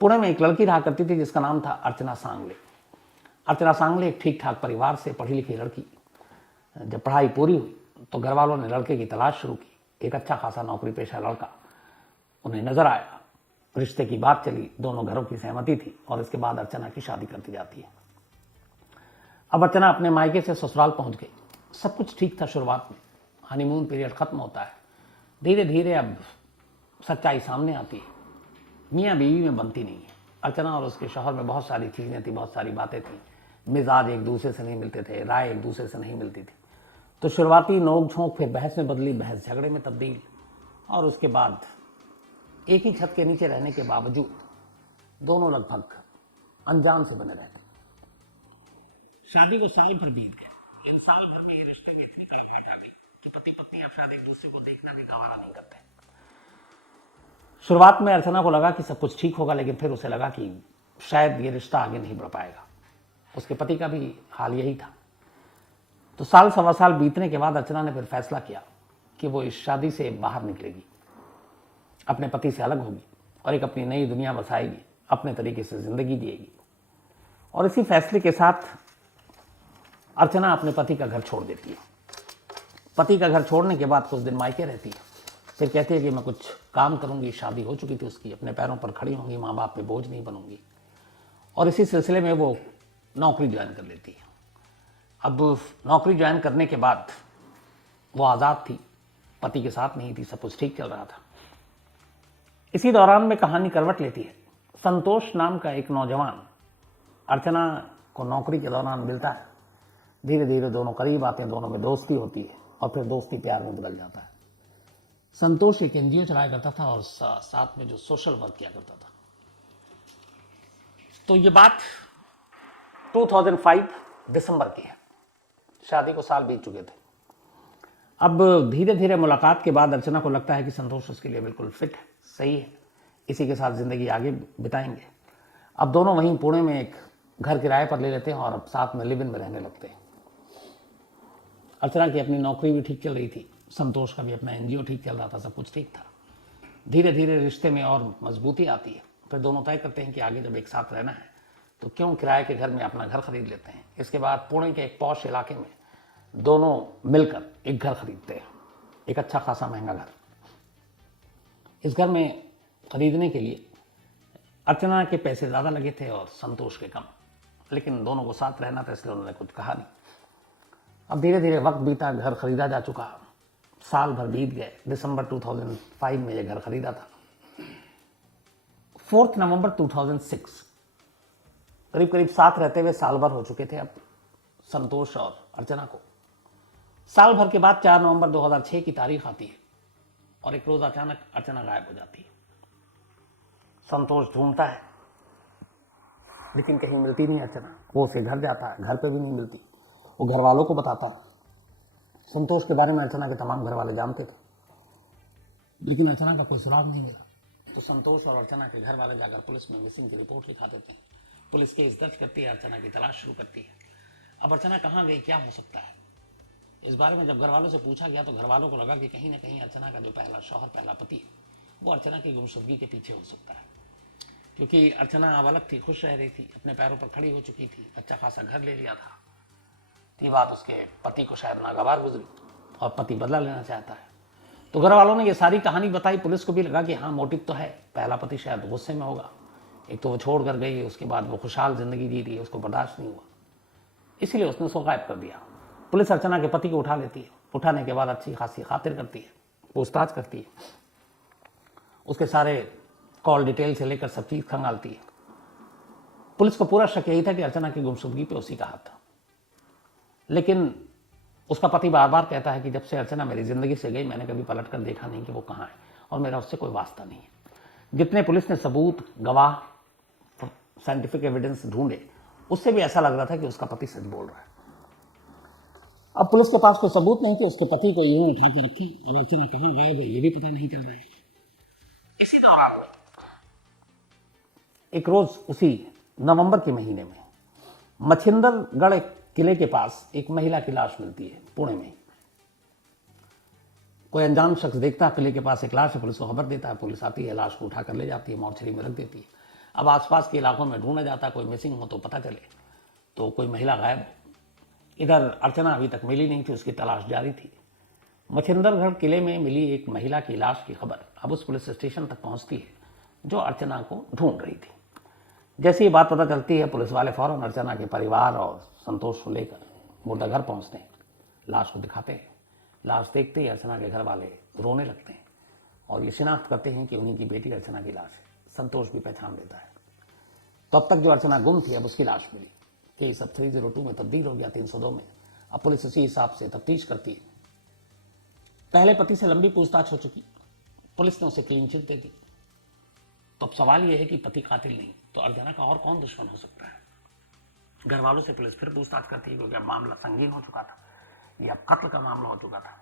पुणे में एक लड़की रहा करती थी जिसका नाम था अर्चना सांगले। अर्चना सांगले एक ठीक ठाक परिवार से पढ़ी लिखी लड़की। जब पढ़ाई पूरी हुई तो घर वालों ने लड़के की तलाश शुरू की। एक अच्छा खासा नौकरी पेशा लड़का उन्हें नजर आया, रिश्ते की बात चली, दोनों घरों की सहमति थी और इसके बाद अर्चना की शादी कर दी जाती है। अब अर्चना अपने मायके से ससुराल पहुंच गई। सब कुछ ठीक था शुरुआत में, हनीमून पीरियड खत्म होता है। धीरे धीरे अब सच्चाई सामने आती है, मियाँ बीवी में बनती नहीं है। अर्चना और उसके शौहर में बहुत सारी चीज़ें थी, बहुत सारी बातें थी, मिजाज एक दूसरे से नहीं मिलते थे, राय एक दूसरे से नहीं मिलती थी। तो शुरुआती नोक झोंक फिर बहस में बदली, बहस झगड़े में तब्दील, और उसके बाद एक ही छत के नीचे रहने के बावजूद दोनों लगभग अनजान से बने रहते। शादी को साल भर बीत गए। इन साल भर में ये रिश्ते में इतनी कड़वाहट आ गई कि पति पत्नी अब शायद एक दूसरे को देखना भी गवारा नहीं करते। शुरुआत में अर्चना को लगा कि सब कुछ ठीक होगा, लेकिन फिर उसे लगा कि शायद ये रिश्ता आगे नहीं बढ़ पाएगा। उसके पति का भी हाल यही था। तो साल सवा साल बीतने के बाद अर्चना ने फिर फैसला किया कि वो इस शादी से बाहर निकलेगी, अपने पति से अलग होगी और एक अपनी नई दुनिया बसाएगी, अपने तरीके से जिंदगी जिएगी। और इसी फैसले के साथ अर्चना अपने पति का घर छोड़ देती है। पति का घर छोड़ने के बाद कुछ दिन मायके रहती है, फिर कहती है कि मैं कुछ काम करूंगी। शादी हो चुकी थी उसकी, अपने पैरों पर खड़ी होंगी, माँ बाप पे बोझ नहीं बनूंगी। और इसी सिलसिले में वो नौकरी ज्वाइन कर लेती है। अब नौकरी ज्वाइन करने के बाद वो आज़ाद थी, पति के साथ नहीं थी, सब कुछ ठीक चल रहा था। इसी दौरान में कहानी करवट लेती है। संतोष नाम का एक नौजवान अर्चना को नौकरी के दौरान मिलता है। धीरे धीरे दोनों करीब आते हैं, दोनों में दोस्ती होती है और फिर दोस्ती प्यार में बदल जाता है। संतोष एक एनजीओ चलाया करता था और साथ में जो सोशल वर्क किया करता था। तो ये बात 2005 दिसंबर की है, शादी को साल बीत चुके थे। अब धीरे धीरे मुलाकात के बाद अर्चना को लगता है कि संतोष उसके लिए बिल्कुल फिट है, सही है, इसी के साथ जिंदगी आगे बिताएंगे। अब दोनों वहीं पुणे में एक घर किराए पर ले लेते हैं और अब साथ में लिव इन में रहने लगते हैं। अर्चना की अपनी नौकरी भी ठीक चल रही थी, संतोष का भी अपना एनजीओ ठीक चल रहा था, सब कुछ ठीक था। धीरे धीरे रिश्ते में और मजबूती आती है। फिर दोनों तय करते हैं कि आगे जब एक साथ रहना है तो क्यों किराए के घर में अपना घर खरीद लेते हैं। इसके बाद पुणे के एक पॉश इलाके में दोनों मिलकर एक घर खरीदते हैं, एक अच्छा खासा महंगा घर। इस घर में खरीदने के लिए अर्चना के पैसे ज़्यादा लगे थे और संतोष के कम, लेकिन दोनों को साथ रहना था इसलिए उन्होंने कुछ कहा नहीं। अब धीरे धीरे वक्त बीता, घर खरीदा जा चुका, साल भर बीत गए। दिसंबर 2005 में यह घर खरीदा था। 4 नवंबर 2006, करीब करीब साथ रहते हुए साल भर हो चुके थे अब संतोष और अर्चना को। साल भर के बाद 4 नवंबर 2006 की तारीख आती है और एक रोज अचानक अर्चना गायब हो जाती है। संतोष ढूंढता है लेकिन कहीं मिलती नहीं अर्चना। वो उसे घर जाता है, घर पे भी नहीं मिलती। वो घर वालों को बताता है। संतोष के बारे में अर्चना के तमाम घर वाले जानते थे, लेकिन अर्चना का कोई सुराग नहीं मिला। तो संतोष और अर्चना के घर वाले जाकर पुलिस में मिसिंग की रिपोर्ट लिखा देते हैं। पुलिस केस दर्ज करती है, अर्चना की तलाश शुरू करती है। अब अर्चना कहाँ गई, क्या हो सकता है, इस बारे में जब घर वालों से पूछा गया तो घर वालों को लगा कि कहीं ना कहीं अर्चना का जो पहला शौहर, पहला पति है, वो अर्चना की गुमशुदगी के पीछे हो सकता है। क्योंकि अर्चना अब अलग थी, खुश रह रही थी, अपने पैरों पर खड़ी हो चुकी थी, अच्छा खासा घर ले लिया था। ये बात उसके पति को शायद नागवार गुजरी और पति बदला लेना चाहता है। तो घर वालों ने ये सारी कहानी बताई। पुलिस को भी लगा कि हाँ, मोटिव तो है, पहला पति शायद गुस्से में होगा। एक तो वो छोड़ कर गई, उसके बाद वो खुशहाल जिंदगी जी रही है, उसको बर्दाश्त नहीं हुआ, इसीलिए उसने उसको गायब कर दिया। पुलिस अर्चना के पति को उठा लेती है। उठाने के बाद अच्छी खासी खातिर करती है, पूछताछ करती है, उसके सारे कॉल डिटेल से लेकर सब चीज खंगालती है। पुलिस को पूरा शक यही था कि अर्चना की गुमशुदगी पे उसी का हाथ था। लेकिन उसका पति बार बार कहता है कि जब से अर्चना मेरी जिंदगी से गई मैंने कभी पलट कर देखा नहीं कि वो कहाँ है और मेरा उससे कोई वास्ता नहीं है। जितने पुलिस ने सबूत, गवाह, साइंटिफिक एविडेंस ढूंढे, उससे भी ऐसा लग रहा था कि उसका पति सच बोल रहा है। अब पुलिस के पास कोई सबूत नहीं थे, उसके पति को यूं उठा के रखी और अर्चना कहाँ गायब है ये भी पता नहीं चल रहा है। इसी दौरान एक रोज उसी नवंबर के महीने में मछिंदरगढ़ किले के पास एक महिला की लाश मिलती है, पुणे में। कोई अनजान शख्स देखता है किले के पास एक लाश है, पुलिस को खबर देता है, पुलिस आती है, लाश को उठा कर ले जाती है, मॉर्चरी में रख देती है। अब आसपास के इलाकों में ढूंढा जाता, कोई मिसिंग हो तो पता चले, तो कोई महिला गायब हो। इधर अर्चना अभी तक मिली नहीं थी, उसकी तलाश जारी थी। मछिंदरगढ़ किले में मिली एक महिला की लाश की खबर अब उस पुलिस स्टेशन तक पहुंचती है जो अर्चना को ढूंढ रही थी। जैसे ही बात पता चलती है, पुलिस वाले फौरन अर्चना के परिवार और संतोष को लेकर मुर्दाघर पहुंचते हैं, लाश को दिखाते हैं। लाश देखते ही अर्चना के घर वाले रोने लगते हैं और ये शिनाख्त करते हैं कि उन्हीं की बेटी अर्चना की लाश है। संतोष भी पहचान लेता है। तो अब तक जो अर्चना गुम थी, अब उसकी लाश मिली। केस अब 302 में तब्दील हो गया 302 में। अब पुलिस इसी हिसाब से तफ्तीश करती है। पहले पति से लंबी पूछताछ हो चुकी, पुलिस ने उसे क्लीन चिट दे दी। तो अब सवाल यह है कि पति कातिल नहीं तो अर्चना का और कौन दुश्मन हो सकता है। घर वालों से पुलिस फिर पूछताछ करती है, क्योंकि अब मामला संगीन हो चुका था, यह अब कत्ल का मामला हो चुका था।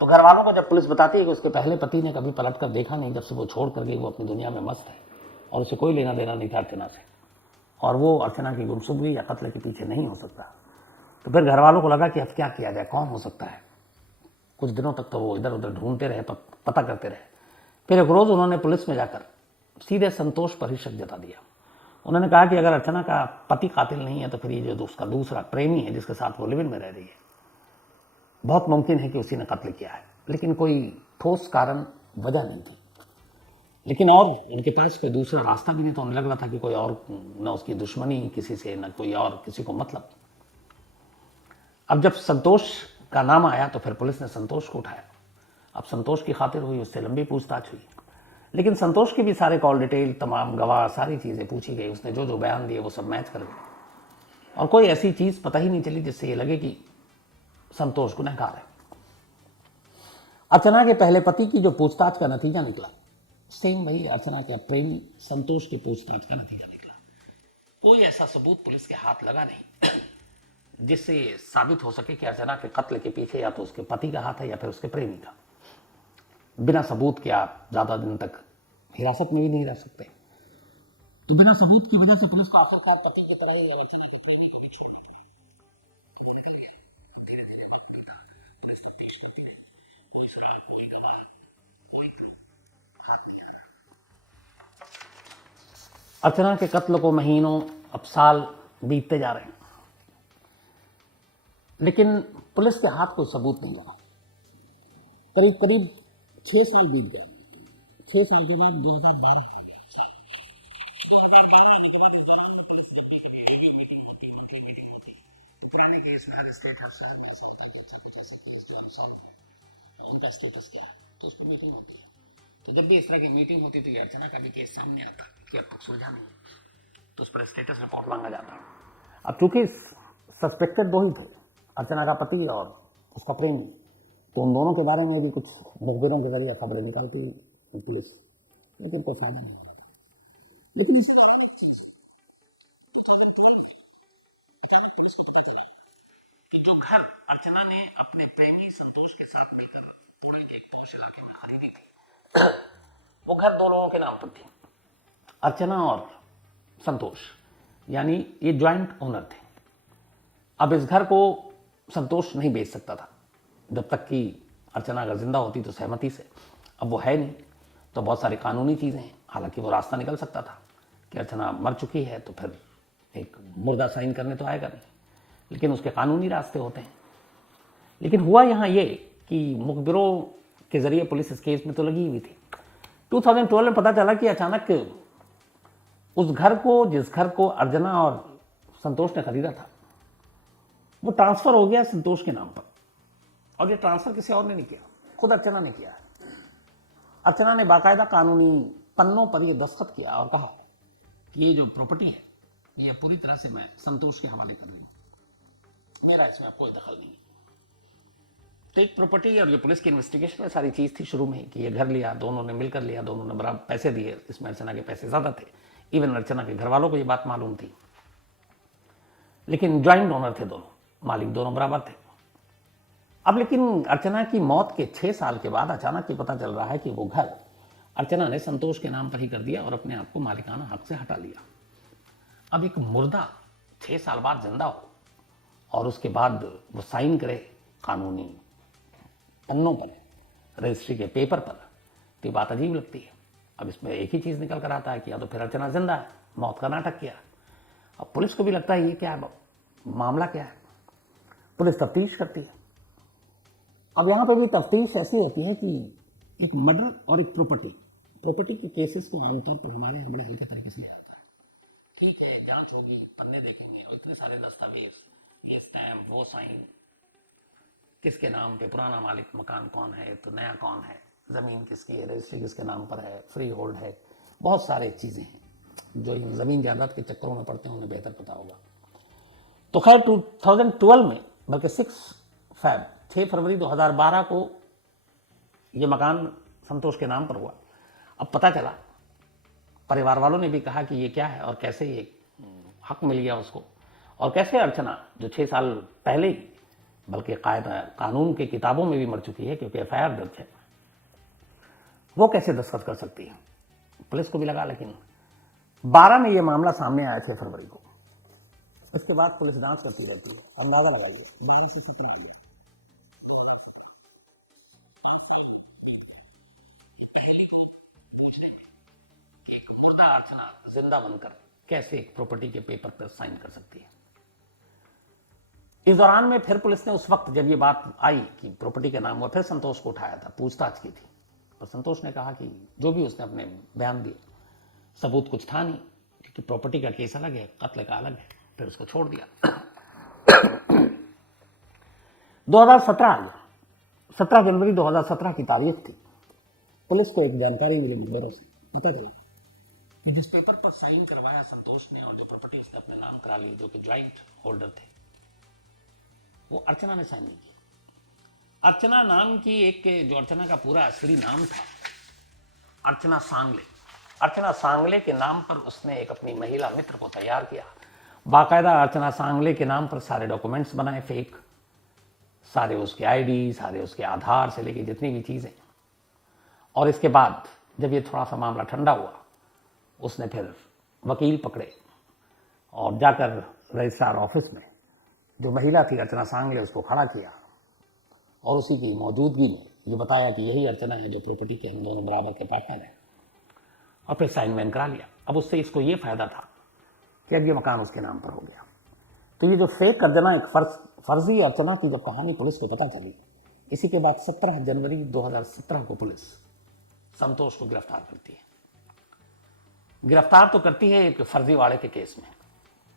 तो घर वालों को जब पुलिस बताती है कि उसके पहले पति ने कभी पलट कर देखा नहीं, जब से वो छोड़ कर गई, वो अपनी दुनिया में मस्त है और उसे कोई लेना देना नहीं था अर्चना से, और वो अर्चना की गुमशुदगी या कत्ल के पीछे नहीं हो सकता। तो फिर घर वालों को लगा कि अब क्या किया जाए, कौन हो सकता है। कुछ दिनों तक तो वो इधर उधर ढूंढते रहे, पता करते रहे। फिर एक रोज उन्होंने पुलिस में जाकर सीधे संतोष पर ही शक जता दिया। उन्होंने कहा कि अगर अर्चना का पति कातिल नहीं है तो फिर ये जो उसका दूसरा प्रेमी है जिसके साथ वो लिव इन में रह रही है, बहुत मुमकिन है कि उसी ने कत्ल किया है। लेकिन कोई ठोस कारण वजह नहीं थी। लेकिन और उनके पास कोई दूसरा रास्ता भी नहीं, तो उन्हें लग रहा था कि कोई और न उसकी दुश्मनी किसी से, न कोई और किसी को मतलब। अब जब संतोष का नाम आया तो फिर पुलिस ने संतोष को उठाया। अब संतोष की खातिर हुई, उससे लंबी पूछताछ हुई, लेकिन संतोष की भी सारे कॉल डिटेल, तमाम गवाह, सारी चीज़ें पूछी गई। उसने जो जो बयान दिए वो सब मैच कर गए और कोई ऐसी चीज़ पता ही नहीं चली जिससे ये लगे कि संतोष गुनहगार है। अर्चना के पहले पति की जो पूछताछ का नतीजा निकला, सेम वही अर्चना के प्रेमी संतोष की पूछताछ का नतीजा निकला। कोई ऐसा सबूत पुलिस के हाथ लगा नहीं जिससे साबित हो सके कि अर्चना के कत्ल के पीछे या तो उसके पति का हाथ है या फिर उसके प्रेमी का। बिना सबूत के आप ज्यादा दिन तक हिरासत में भी नहीं रह सकते। तो बिना सबूत की वजह से पुलिस को आखिरकार पति की तरह ही अर्चना के प्रेमी को भी छोड़ने के अर्चना के कत्ल को महीनों, अब साल बीतते जा रहे हैं, लेकिन पुलिस के हाथ कोई सबूत नहीं लगा। करीब करीब 6 साल बीत गए। 6 साल के बाद 2012 हो गया। 2012 के बाद इस दौरान में पुलिस देखने के लिए रिव्यू मीटिंग होती है। तो पुराने केस में हर स्टेट हर शहर में ऐसा होता है कि अच्छा कुछ ऐसे केस जो सॉल्व हो, उनका स्टेटस क्या है, तो उस पर मीटिंग होती है। तो जब भी इस तरह की मीटिंग होती तो ये अर्चना का भी केस सामने आता कि अब तक सुलझा नहीं है, तो उस पर स्टेटस रिपोर्ट मांगा जाता। अब चूंकि सस्पेक्टेड दो ही थे, अर्चना का पति और उसका प्रेमी, तो उन दोनों के बारे में भी कुछ मुखबिरों के जरिए खबरें निकालती पुलिस, लेकिन कोई फायदा नहीं है। लेकिन इसी दौरान 2012 पुलिस को पता चला कि जो घर अर्चना ने अपने प्रेमी संतोष के साथ मिलकर पुणे के एक पोश इलाके में खरीदी थी, वो घर दो लोगों के नाम पर थी, अर्चना और संतोष, यानी ये ज्वाइंट ओनर थे। अब इस घर को संतोष नहीं बेच सकता था जब तक कि अर्चना अगर जिंदा होती तो सहमति से। अब वो है नहीं, तो बहुत सारी कानूनी चीज़ें हैं। हालांकि वो रास्ता निकल सकता था कि अर्चना मर चुकी है तो फिर एक मुर्दा साइन करने तो आएगा नहीं, लेकिन उसके कानूनी रास्ते होते हैं। लेकिन हुआ यहाँ ये कि मुखबिरों के जरिए पुलिस इस केस में तो लगी हुई थी। 2012 में पता चला कि अचानक उस घर को, जिस घर को अर्चना और संतोष ने खरीदा था, वो ट्रांसफर हो गया संतोष के नाम पर। और ये ट्रांसफर किसी और ने नहीं किया, खुद अर्चना ने किया है। अर्चना ने बाकायदा कानूनी पन्नों पर ये दस्तखत किया और कहा कि ये जो प्रॉपर्टी है ये पूरी तरह से मैं संतोष के हवाले कर रही हूँ, मेरा इसमें कोई दखल नहीं। तो एक प्रॉपर्टी, और ये पुलिस की इन्वेस्टिगेशन में सारी चीज थी शुरू में कि ये घर लिया, दोनों ने मिलकर लिया, दोनों ने बराबर पैसे दिए। इसमें अर्चना के पैसे ज्यादा थे, इवन अर्चना के घर वालों को ये बात मालूम थी। लेकिन ज्वाइंट ओनर थे दोनों, मालिक दोनों बराबर थे। अब लेकिन अर्चना की मौत के 6 साल के बाद अचानक ये पता चल रहा है कि वो घर अर्चना ने संतोष के नाम पर ही कर दिया और अपने आप को मालिकाना हक से हटा लिया। अब एक मुर्दा 6 साल बाद जिंदा हो और उसके बाद वो साइन करे कानूनी पन्नों पर, रजिस्ट्री के पेपर पर, तो ये बात अजीब लगती है। अब इसमें एक ही चीज़ निकल कर आता है कि या तो फिर अर्चना जिंदा है, मौत का नाटक किया। अब पुलिस को भी लगता है ये क्या है, मामला क्या है। पुलिस तफ्तीश करती है। अब यहाँ पे भी तफ्तीश ऐसी होती है कि एक मर्डर और एक प्रॉपर्टी के केसेस को आमतौर पर हमारे यहाँ बड़े हल्के तरीके से लिया जाता है। ठीक है, जांच होगी, पन्ने देखेंगे और इतने सारे दस्तावेज, ये स्टैम्प, वो साइन, किसके नाम पे, पुराना मालिक मकान कौन है, तो नया कौन है, ज़मीन किसकी है, रजिस्ट्री किसके नाम पर है, फ्री होल्ड है, बहुत सारे चीज़ें हैं जो इन ज़मीन जायदाद के चक्करों में पड़ते हैं, उन्हें बेहतर पता होगा। तो खैर 2012 में, बल्कि 6 फरवरी 2012 को ये मकान संतोष के नाम पर हुआ। अब पता चला, परिवार वालों ने भी कहा कि ये क्या है और कैसे ये हक मिल गया उसको, और कैसे अर्चना जो 6 साल पहले ही, बल्कि कानून की किताबों में भी मर चुकी है क्योंकि एफआईआर दर्ज है, वो कैसे दस्तखत कर सकती है। पुलिस को भी लगा, लेकिन 12 में ये मामला सामने आया 6 फरवरी को। इसके बाद पुलिस जांच करती रहती है, अंदाजा लगाइए 12 से 17 मिले। जिंदा बनकर कैसे एक प्रॉपर्टी के पेपर पर साइन कर सकती है। इस दौरान में फिर पुलिस ने, उस वक्त जब ये बात आई कि प्रॉपर्टी के नाम हुआ, फिर संतोष को उठाया था, पूछताछ की थी, पर संतोष ने कहा कि जो भी उसने अपने बयान दिए, सबूत कुछ था नहीं, क्योंकि प्रॉपर्टी का केस अलग है, कत्ल का अलग है, फिर उसको छोड़ दिया। 2017 आ गया। 17 जनवरी 2017 की तारीख थी। पुलिस को एक जानकारी मिली मुखबरों से, पता चला कि जिस पेपर पर साइन करवाया संतोष ने और जो प्रॉपर्टी उसने अपने नाम करा ली, जो कि ज्वाइंट होल्डर थे, वो अर्चना ने साइन नहीं की। अर्चना नाम की एक, जो अर्चना का पूरा असली नाम था, अर्चना सांगले, अर्चना सांगले के नाम पर उसने एक अपनी महिला मित्र को तैयार किया। बाकायदा अर्चना सांगले के नाम पर सारे डॉक्यूमेंट्स बनाए फेक, सारे उसके आईडी, सारे उसके आधार से लेके जितनी भी चीज़ें। और इसके बाद जब ये थोड़ा सा मामला ठंडा हुआ, उसने फिर वकील पकड़े और जाकर रजिस्ट्रार ऑफिस में जो महिला थी अर्चना सांगले, उसको खड़ा किया और उसी की मौजूदगी में ये बताया कि यही अर्चना है जो प्रॉपर्टी के हम दोनों बराबर के पार्टनर हैं, और फिर साइन वैन करा लिया। अब उससे इसको ये फायदा था कि अब ये मकान उसके नाम पर हो गया। तो ये जो फेक अर्चना, एक फर्जी अर्चना की जब कहानी पुलिस को पता चली, इसी के बाद 17 जनवरी 2017 को पुलिस संतोष को गिरफ्तार करती है। गिरफ्तार तो करती है एक फर्जीवाड़े के केस में,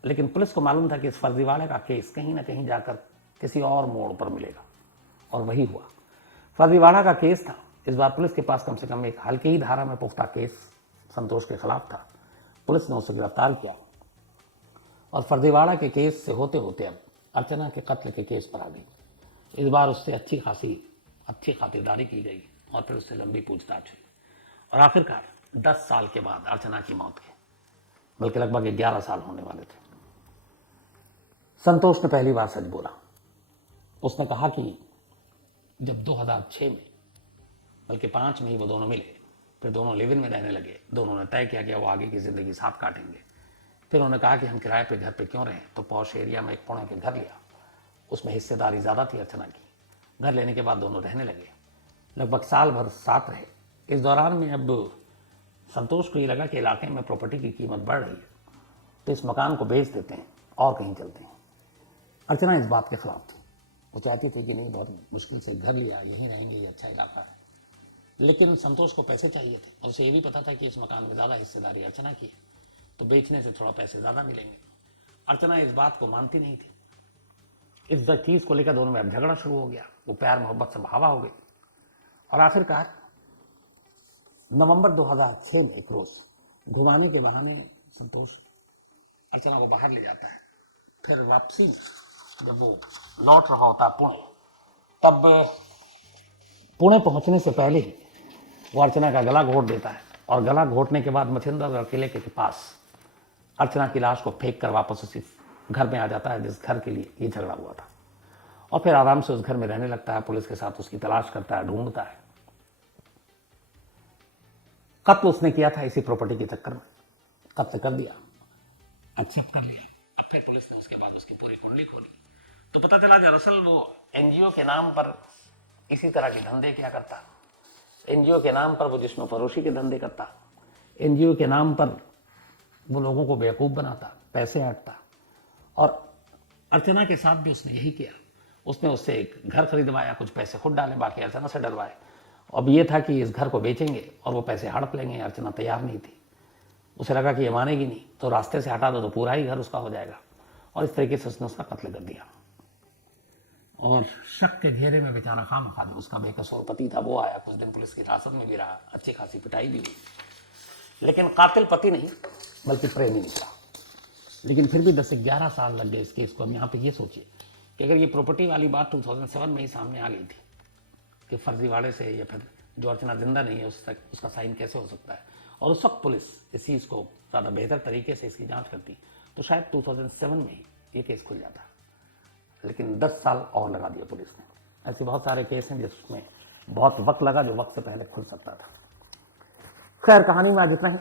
लेकिन पुलिस को मालूम था कि इस फर्जीवाड़े का केस कहीं ना कहीं जाकर किसी और मोड़ पर मिलेगा, और वही हुआ। फर्जीवाड़ा का केस था। इस बार पुलिस के पास कम से कम एक हल्की ही धारा में पुख्ता केस संतोष के खिलाफ था। पुलिस ने उसे गिरफ्तार किया और फर्जीवाड़ा के केस से होते होते अब अर्चना के कत्ल के केस पर आ गई। इस बार उससे अच्छी खातिरदारी की गई और फिर उससे लंबी पूछताछ हुई, और आखिरकार 10 साल के बाद अर्चना की मौत के, बल्कि लगभग 11 साल होने वाले थे, संतोष ने पहली बार सच बोला। उसने कहा कि जब 2006 में, बल्कि 5 में ही वो दोनों मिले, फिर दोनों लिव इन में रहने लगे, दोनों ने तय किया कि वो आगे की जिंदगी साथ काटेंगे। फिर उन्होंने कहा कि हम किराए पे घर पे क्यों रहें, तो पॉश एरिया में एक पुणे के घर लिया, उसमें हिस्सेदारी ज़्यादा थी अर्चना की। घर लेने के बाद दोनों रहने लगे, लगभग साल भर साथ रहे। इस दौरान में अब संतोष को ये लगा कि इलाके में प्रॉपर्टी की कीमत बढ़ रही है, तो इस मकान को बेच देते हैं और कहीं चलते हैं। अर्चना इस बात के खिलाफ थी, वो चाहती थी कि नहीं, बहुत मुश्किल से घर लिया, यहीं रहेंगे, ये अच्छा इलाका है। लेकिन संतोष को पैसे चाहिए थे, और उसे ये भी पता था कि इस मकान में ज़्यादा हिस्सेदारी अर्चना की है, तो बेचने से थोड़ा पैसे ज़्यादा मिलेंगे। अर्चना इस बात को मानती नहीं थी। इस चीज़ को लेकर दोनों में अब झगड़ा शुरू हो गया, वो प्यार मोहब्बत से बहावा हो गई, और आखिरकार नवंबर 2006 में एक रोज घुमाने के बहाने संतोष अर्चना को बाहर ले जाता है। फिर वापसी में जब वो लौट रहा होता पुणे, तब पुणे पहुंचने से पहले ही वो अर्चना का गला घोट देता है, और गला घोटने के बाद मछिंद्रगढ़ किले के पास अर्चना की लाश को फेंक कर वापस उसी घर में आ जाता है जिस घर के लिए ये झगड़ा हुआ था, और फिर आराम से उस घर में रहने लगता है। पुलिस के साथ उसकी तलाश करता है, ढूंढता है। कत्ल उसने किया था इसी प्रॉपर्टी के चक्कर में, कत्ल कर दिया, एक्सेप्ट कर लिया। अब फिर पुलिस ने उसके बाद उसकी पूरी कुंडली खोली, तो पता चला दरअसल वो एनजीओ के नाम पर इसी तरह के धंधे किया करता। एनजीओ के नाम पर वो जिस्म फरोशी के धंधे करता, एनजीओ के नाम पर वो लोगों को बेवकूफ़ बनाता, पैसे ऐंठता। और अर्चना के साथ भी उसने यही किया। उसने उससे एक घर खरीदवाया, कुछ पैसे खुद डाले, बाकी अर्चना से डरवाए। अब ये था कि इस घर को बेचेंगे और वो पैसे हड़प लेंगे। अर्चना तैयार नहीं थी, उसे लगा कि ये मानेगी नहीं, तो रास्ते से हटा दो तो पूरा ही घर उसका हो जाएगा। और इस तरीके से उसने उसका कत्ल कर दिया। और शक के घेरे में बेचारा खामखा जो उसका बेकसूर पति था वो आया, कुछ दिन पुलिस की हिरासत में भी रहा, अच्छी खासी पिटाई भी हुई, लेकिन कातिल पति नहीं बल्कि प्रेमी निकला। लेकिन फिर भी 10-11 साल लग गए इस केस को। हम यहाँ पे ये सोचिए कि अगर ये प्रॉपर्टी वाली बात 2007 में ही सामने आ गई थी कि फर्जीवाड़े से या फिर जो अर्चना जिंदा नहीं है उस तक उसका साइन कैसे हो सकता है, और उस वक्त पुलिस इस चीज़ को ज़्यादा बेहतर तरीके से इसकी जांच करती, तो शायद 2007 में ही ये केस खुल जाता। लेकिन 10 साल और लगा दिया पुलिस ने। ऐसे बहुत सारे केस हैं जिसमें बहुत वक्त लगा, जो वक्त से पहले खुल सकता था। खैर, कहानी में आज इतना ही।